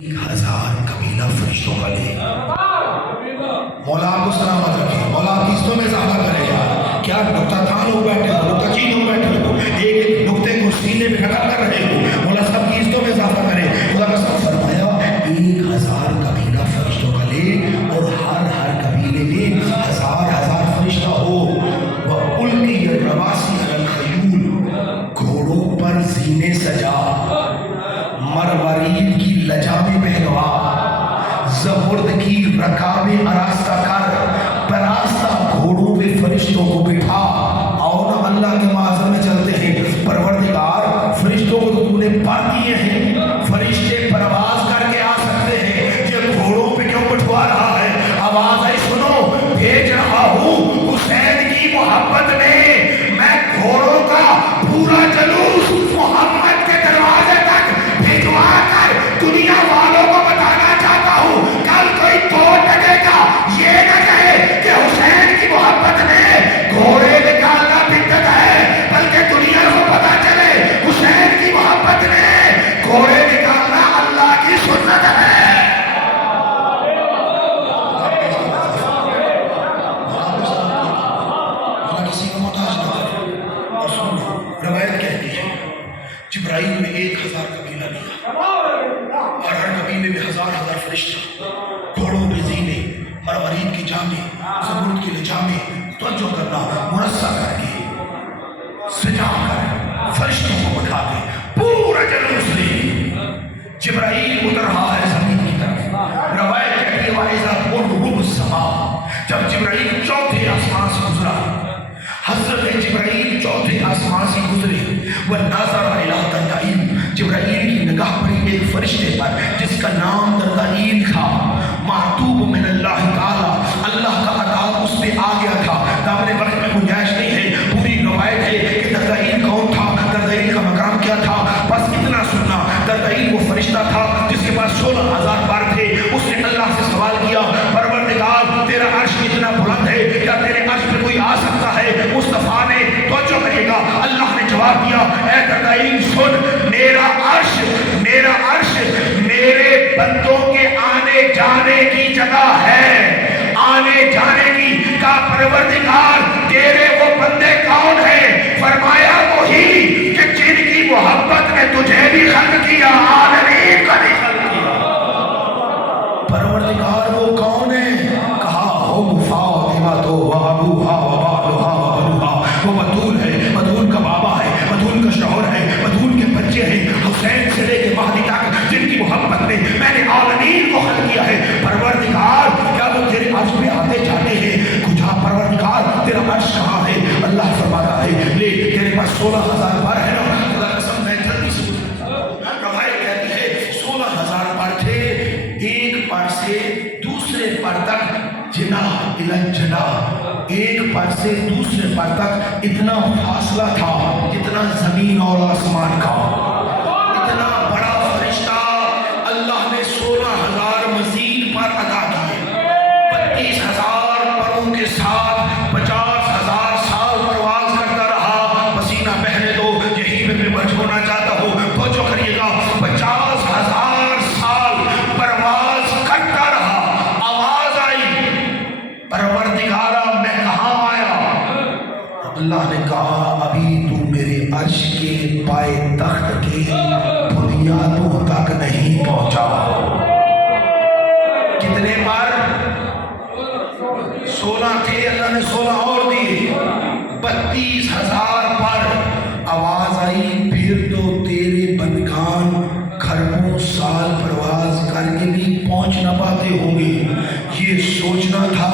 1000 قبیلہ فرشتوں کا لے. مولا آپ کو سلامت رکھے، مولا آپ کی عزتوں میں اضافہ کرے. یار کیا نکتہ دان ہو بیٹھے ہو، نکتہ چین ہو بیٹھے ہو، ایک ایک نکتے کو سینے میں رکھا کر رہے ہو. مولا سب کی عزتوں میں اضافہ کرے. خدا کا سب فرمایا 1000 قبیلہ فرشتوں کا لے اور ہر قبیلے میں 1000 فرشتہ ہو. وَأُلْقِيَ الرَّوَاسِيَ عَلَى الْخَيُولِ، گھوڑوں پر زینے سجا، مروارید کی لجا میں پہلوا، زبرد کی رکابیں آراستہ کر، پراستہ گھوڑوں پہ فرشتوں کو بٹھا. آؤ نا اللہ کے معاذ میں چلتے ہیں. پروردگار فرشتوں کو تو نے پا دیے ہیں، فرشتے پرواز کر کے آ سکتے ہیں، یہ گھوڑوں پہ کیوں بٹھوا رہا ہے؟ آواز آئی سنو، بھیج رہا ہوں حسین کی محبت میں گھوڑوں کا پورا جلوس محمد کے دروازے تک بھجوا کر دنیا والوں کو بتانا چاہتا ہوں. کل کوئی توڑ لگے گا یہ نہ کہے کہ حسین کی محبت میں گھوڑے نکالنا بدعت ہے، بلکہ دنیا کو پتا چلے حسین کی محبت میں گھوڑے نکالنا اللہ کی سنت ہے. روایت کہتی ہے جبرائیل نے 1000 قبیلہ لیا اور ہر قبیلے میں 1000 فرشتہ، گھوڑوں پہ زینے، مروارید کی جامیں، زبرد کی لجامیں، توجہ کرنا، مرصع کر کے سجا کر فرشتوں کو بٹھا کے پورا جلوس لے جبرائیل اتر رہا ہے زمین کی طرف. روایت کہتی ہے وَإِذَا قُرُّبُ السَّمَاء، جب جبرائیل چوتھے آسمان سے گزرا، حضرت جبرائیل چوتھے آسمان سے گزرے، وَنَظَرَ إِلَىٰ دَرْدَائِیل، جبرائیل کی نگاہ پڑی ایک فرشتے پر جس کا نام دردائیل تھا، معتوب من اللہ تعالی، اللہ کا عطا اس پہ آ گیا تھا. دامن وقت میں گنجائش نہیں ہے، پوری روایت ہے کہ دردائیل کون تھا، دردائیل کا مقام کیا تھا. بس اتنا سننا، دردائیل وہ فرشتہ تھا جس کے پاس 16000 پر تھے. اس نے اللہ سے سوال کیا پروردگار تیرا عرش اتنا بلند ہے، کیا تیرے عرش پہ کوئی آ سکتا ہے؟ مصطفیٰ نے توجہ کرے گا، اللہ نے جواب دیا اے دردائیل سن، میرا عرش میرے بندوں کے آنے جانے کی جگہ ہے. آنے جانے کی کا پروردگار تیرے وہ بندے کون ہیں؟ فرمایا وہی کہ جن کی محبت نے تجھے بھی خلق کیا، عالمین کا بھی خلق کیا. پروردگار وہ کون ہے؟ کہا ہم فاطمہ تو وابوہا وبالوہا وبنوہا، وہ بطول ہے، بطول کا بابا ہے، بطول کا شوہر ہے، بطول کے بچے ہیں، حسین سے لے کے مہدی تک جن کی محبت میں نے عالمین کو خلق کیا ہے. پروردگار کیا وہ تیرے عرش پہ آتے جاتے ہیں؟ کجا پروردگار تیرا عرش کہاں ہے؟ اللہ فرماتا ہے لے تیرے پاس 16000 پر ہے نا. خدا قسم میں جلدی سے روایت کہتی ہے 16000 پر تھے، ایک پر سے دوسرے پر تک جناح الی جناح، ایک پر سے دوسرے پر تک اتنا فاصلہ تھا جتنا زمین اور آسمان کا. اتنا بڑا فرشتہ اللہ نے 16000 مزید پر عطا کیے. 32000 پروں کے ساتھ 50000 سال پرواز کرتا رہا. پسینہ بہنے دو، یہیں پہ میں بچ ہونا چاہتا ہوں، توجہ کریے گا. 50000 سال پرواز کرتا رہا. آواز آئی پروردگارا میں کہاں آیا؟ اللہ نے کہا ابھی تو میرے عرش کے پائے تخت کے بنیادوں تک نہیں پہنچا. کتنے پر؟ 16 تھے، اللہ نے 16 اور دیے، 32000 پر. آواز آئی پھر تو تیرے بندگان کھربوں سال پرواز کر کے بھی پہنچ نہ پاتے ہوں گے. یہ سوچنا تھا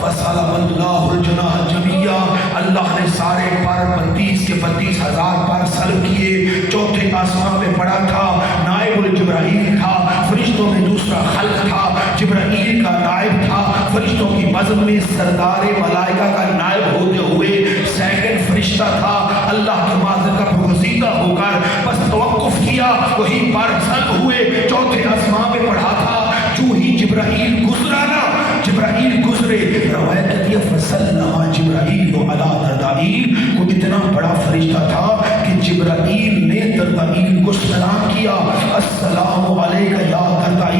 فَسَلَمَ اللَّهُ الْجَنَاحَ جَمِيعًا، اللہ نے سارے پر 32 کے 32000 پر سلب کیے. چوتھے آسمان پہ پڑا تھا، نائب الجبرائیل تھا، فرشتوں میں دوسرا خلق تھا، جبرائیل کا نائب تھا، فرشتوں کی بزم میں سردار ملائکہ کا نائب ہوتے ہوئے سیکنڈ فرشتہ تھا. اللہ کے معاذ کا برگزیدہ ہو کر بس توقف کیا، وہی پر سلب ہوئے، چوتھے آسمان پہ پڑھا تھا. جو ہی جبرائیل گزرا نا، جبرائیل گزرے، روایت کہتی ہے فَسَلَّمَ جبرائیل عَلَىٰ دردائیل، وہ اتنا بڑا فرشتہ تھا کہ جبرائیل نے دردائیل کو سلام کیا. السلام علیکہ یا دردائیل،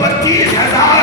32,000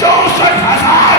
64,000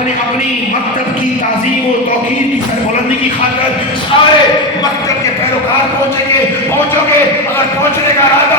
آپ نے اپنی مکتب کی تعظیم و توقیر کی سربلندی کی خاطر سارے مکتب کے پیروکار پہنچو گے، اگر پہنچنے کا ارادہ